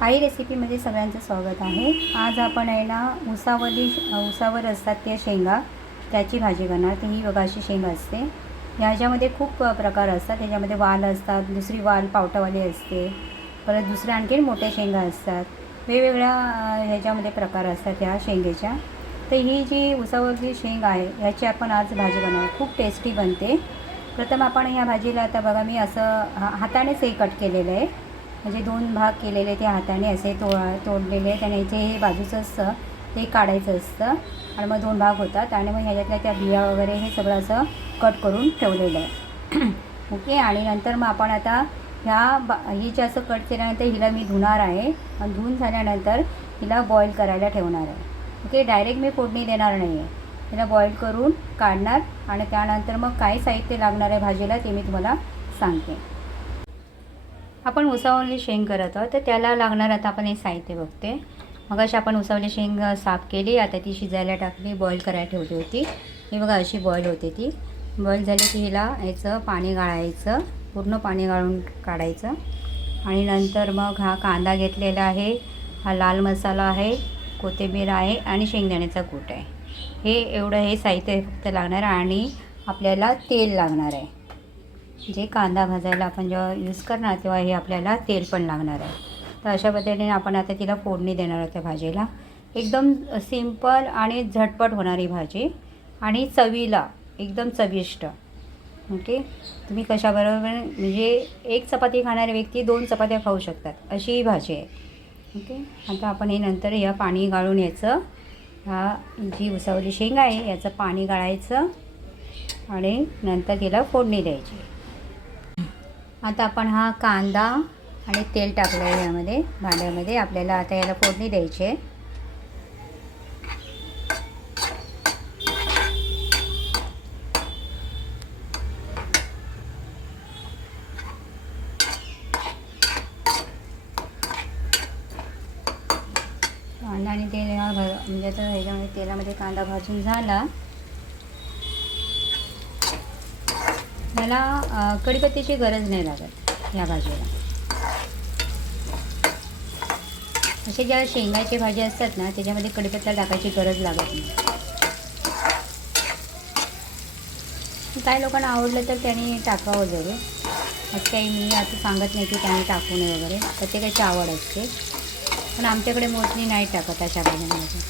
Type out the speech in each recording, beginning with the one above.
आई रेसिपीमध्ये सगळ्यांचं स्वागत आहे. आज आपण आहे ना उसावली उसावर असतात त्या शेंगा. त्याची भाजी बनणार तर ही बघा अशी शेंगा असते. ह्याच्यामध्ये खूप प्रकार असतात. त्याच्यामध्ये वाल असतात दुसरी वाल पावटावाली असते. परत दुसऱ्या आणखी मोठ्या शेंगा असतात. वेगवेगळ्या ह्याच्यामध्ये प्रकार असतात ह्या शेंगेच्या. तर ही जी उसावरची शेंग आहे ह्याची आपण आज भाजी बनवू खूप टेस्टी बनते. प्रथम आपण ह्या भाजीला आता बघा मी असं हा हातानेच हे कट केलेलं आहे. म्हणजे दोन भाग केलेले ते हाताने असे तो तोडलेले त्याने आणि हे बाजूचं असतं ते काढायचं असतं. आणि मग दोन भाग होतात आणि मग ह्याच्यातल्या त्या बिया वगैरे हे सगळं असं कट करून ठेवलेलं आहे. ओके आणि नंतर मग आपण आता ह्या बा ही जे असं कट केल्यानंतर हिला मी धुणार आहे. आणि धुवून झाल्यानंतर हिला बॉईल करायला ठेवणार आहे. ओके डायरेक्ट मी फोडणी देणार नाही आहे हिला बॉईल करून काढणार आणि त्यानंतर मग काय साहित्य लागणार आहे भाजीला ते मी तुम्हाला सांगते. आपण उसवली शेंग करत आहोत तर त्याला लागणार आता आपण हे साहित्य बघते. मग अशी आपण उसवली शेंग साफ केली आता ती शिजायला टाकली बॉईल करायला ठेवली होती. ही बघा अशी बॉईल होते ती. बॉईल झाली की हिला याचं पाणी गाळायचं पूर्ण पाणी गाळून काढायचं. आणि नंतर मग हा कांदा घेतलेला आहे हा लाल मसाला आहे कोथिंबीर आहे आणि शेंगदाण्याचा कूट आहे. हे एवढं हे साहित्य फक्त लागणार आहे आणि आपल्याला तेल लागणार आहे. जे कांदा भाजायला आपण जेव्हा यूज करणार तेव्हा हे आपल्याला तेल पण लागणार आहे. तर अशा पद्धतीने आपण आता तिला फोडणी देणार आहोत त्या भाजीला. एकदम सिंपल आणि झटपट होणारी भाजी आणि चवीला एकदम चविष्ट. ओके? तुम्ही कशाबरोबर म्हणजे एक चपाती खाणारी व्यक्ती दोन चपात्या खाऊ शकतात. अशी ही भाजी आहे. ओके? आता आपण हे नंतर या पाणी गाळून याचं हा जी उसावली शेंग आहे याचं पाणी गाळायचं आणि नंतर तिला फोडणी द्यायची. आता आपण हा कांदा आणि तेल टाकलं आहे यामध्ये भांड्यामध्ये. आपल्याला आता याला फोडणी द्यायची आहे. कांदा आणि तेल म्हणजे आता ह्याच्यामध्ये तेलामध्ये कांदा भाजून झाला. मला अ, कढीपत्त्याची गरज नाही लागत ह्या भाजीला. असे ज्या शेंगाची भाजी असतात ना त्याच्यामध्ये कडीपत्ता टाकायची गरज लागत नाही. काय लोकांना आवडलं तर त्यांनी टाकावं जरूर. असं काही मी असं सांगत नाही की त्यांनी टाकू नये वगैरे. प्रत्येकाची आवड असते. पण आमच्याकडे मोस्टली नाही टाकत अशा भाज्यांमध्ये.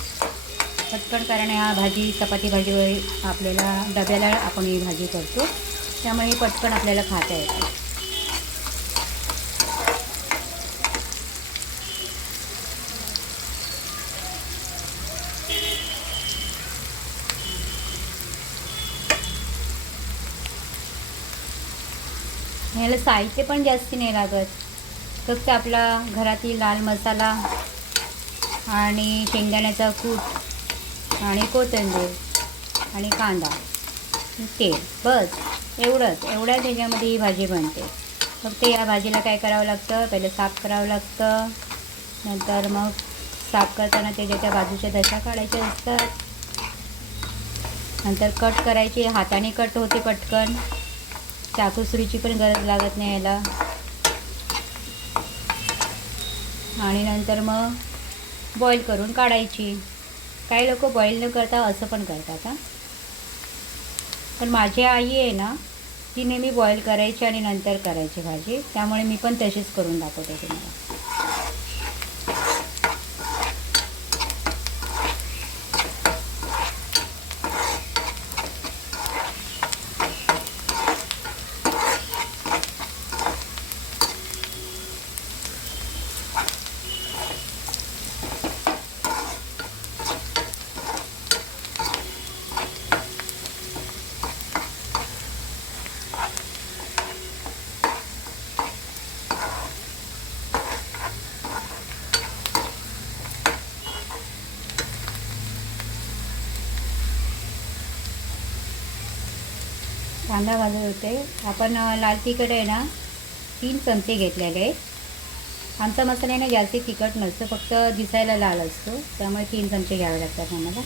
पटकन कारण ह्या भाजी चपाती भाजी वगैरे आपल्याला डब्याला आपण ही भाजी करतो. त्यामुळे पटकन आपल्याला खाता येते. ह्याला साहित्य पण जास्ती नाही लागत. फक्त आपला घरातील लाल मसाला आणि शेंगदाण्याचा कूट आणि कोथिंबीर आणि कांदा. तेल बस एवढंच. एवढ्याच ह्याच्यामध्ये ही भाजी बनते. फक्त या भाजीला काय करावं लागतं? पहिले साफ करावं लागतं. नंतर मग साफ करताना त्याच्या बाजूच्या दशा काढायच्या असतात. नंतर कट करायची. हाताने कट होते पटकन. चाकूसुरीची पण गरज लागत नाही याला. आणि नंतर मग बॉईल करून काढायची. काही लोक बॉईल न करता असं पण करतात हां. पण माझी आई आहे ना ती नेहमी बॉईल करायची आणि नंतर करायची भाजी. त्यामुळे मी पण तशीच करून दाखवते तुम्हाला. कांदा भाजत होते. आपण लाल तिखट आहे ना तीन चमचे घेतलेले. आहेत आमचा मसाला आहे ना जास्त तिखट नसतं फक्त दिसायला लाल असतो. त्यामुळे तीन चमचे घ्यावे लागतात आम्हाला.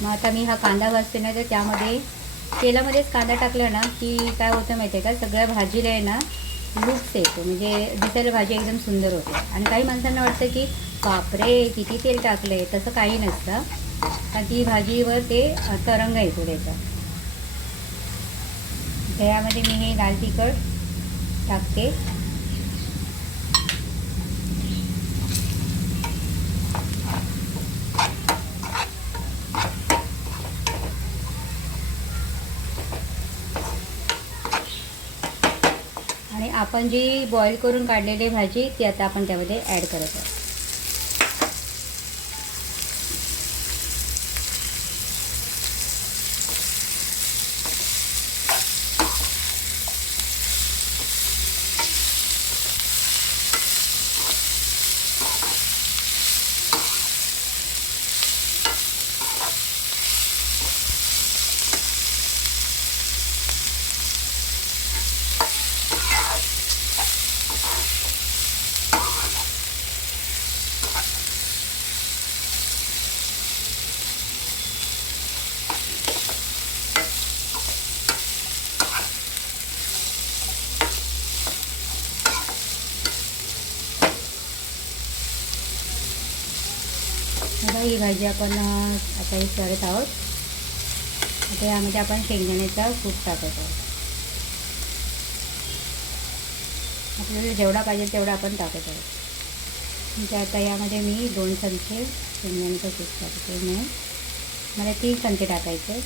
मग आता मी हा कांदा भाजते ना तर त्यामध्ये तेलामध्येच कांदा टाकला ना की काय होतं माहिती आहे का? सगळ्या भाजीला आहे ना लुक्स येतो. म्हणजे दिसायला भाजी एकदम सुंदर होते. आणि काही माणसांना वाटतं की बापरे किती तेल टाकलं आहे तसं काही नसतं. कारण ती भाजीवर ते तरंग येतो त्याचा. त्यामध्ये मी हे लाल तिखट टाकते. आणि आपण जी बॉईल करून काढलेली भाजी ती आता आपण त्यामध्ये ॲड करत आहोत बघा ही भाजी आपण आता हे करत आहोत. आता यामध्ये आपण शेंगदाण्याचा कूट टाकत आहोत. आपल्याला जेवढा पाहिजे तेवढा आपण टाकत आहोत. म्हणजे आता यामध्ये मी दोन चमचे शेंगदाण्याचा कूट टाकते म्हणून मला तीन चमचे टाकायचे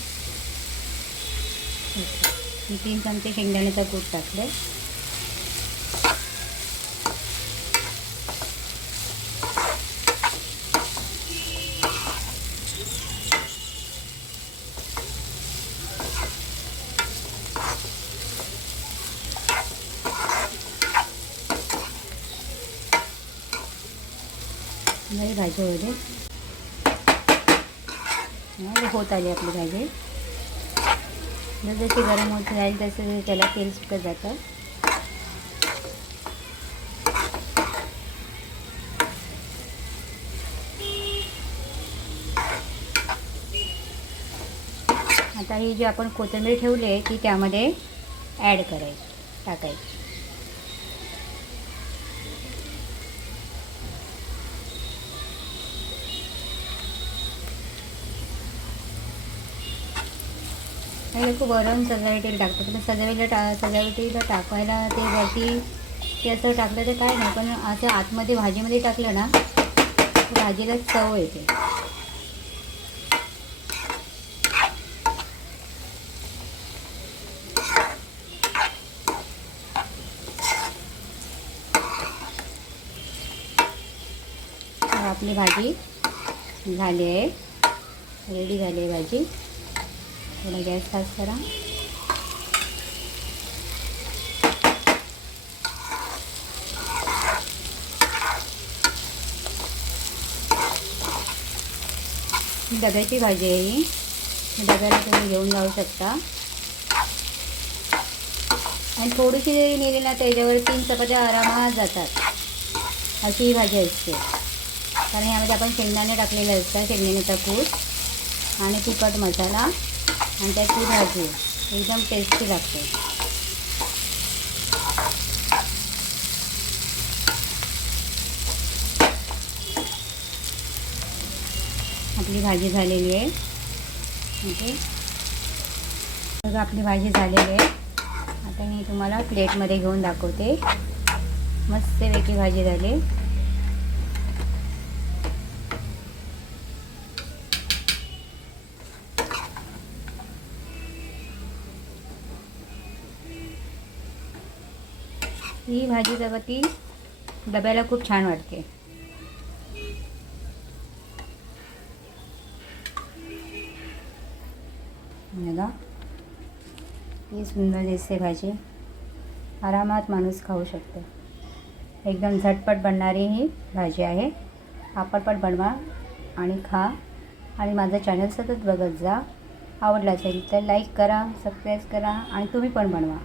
मी तीन चमचे शेंगदाण्याचा कूट टाकले. नाही भाजी होते होत आली आपली भाजी जशी गरम होत जाईल तसं त्याला तेल सुटत जातं. आता ही जी आपण कोथिंबीर ठेवली आहे ती त्यामध्ये ॲड करायची टाकायची. आणि खूप वरण सजावटीला टाकतो पण सजावटीला टा सजावटीला टाकायला ते वरती ते असं टाकलं तर काय नाही पण असं आतमध्ये भाजीमध्ये टाकलं ना भाजीला चव येते. आपली भाजी झाली आहे. रेडी झाली आहे भाजी. थोडा गॅस फास्ट करा. डब्याची भाजी आहे ही. ही डब्याला तुम्ही घेऊन जाऊ शकता. आणि थोडीशी जरी नेली ना त्याच्यावर तीन चपात्या आरामात जातात. अशी ही भाजी असते. कारण यामध्ये आपण शेंगदाणे टाकलेले असतात शेंगदाण्याचा कूट आणि तिखट मसाला. आणि त्याची भाजी एकदम टेस्टी लागते. आपली भाजी झालेली आहे. ओके. बघा आपली भाजी झालेली आहे. आता मी तुम्हाला प्लेटमध्ये घेऊन दाखवते. मस्त वेगळी भाजी झाली. ही भाजी बघा ती डब्याला खूप छान वाटते. बघा. ही सुंदर दिसते भाजी. आरामात माणूस खाऊ शकतो. एकदम झटपट बनणारी ही भाजी आहे. आपण पण बनवा आणि खा. आणि माझं चॅनल सतत बघत जा. आवडला असेल तर लाईक करा सबस्क्राईब करा आणि तुम्ही पण बनवा.